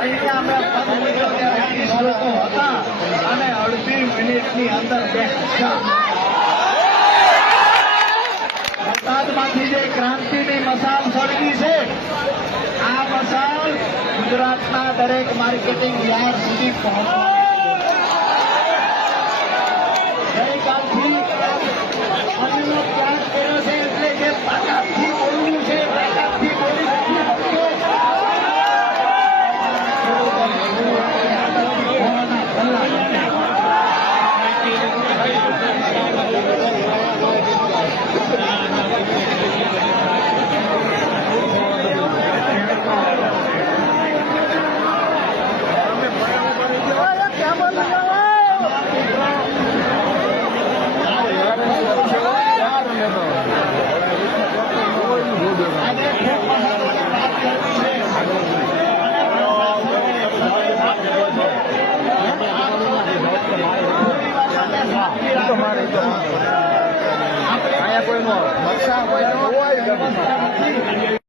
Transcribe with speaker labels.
Speaker 1: અહીંયા અમે પદ મૂક્યો ત્યારે ત્રીસ લોકો હતા અને અડધી મિનિટની અંદર બે હજાર. બોટાદમાંથી જે ક્રાંતિની મસાલ સળગી છે, આ મસાલ ગુજરાતના દરેક માર્કેટિંગ યાર્ડ સુધી પહોંચવાની
Speaker 2: અહીંયા કોઈ નો હોય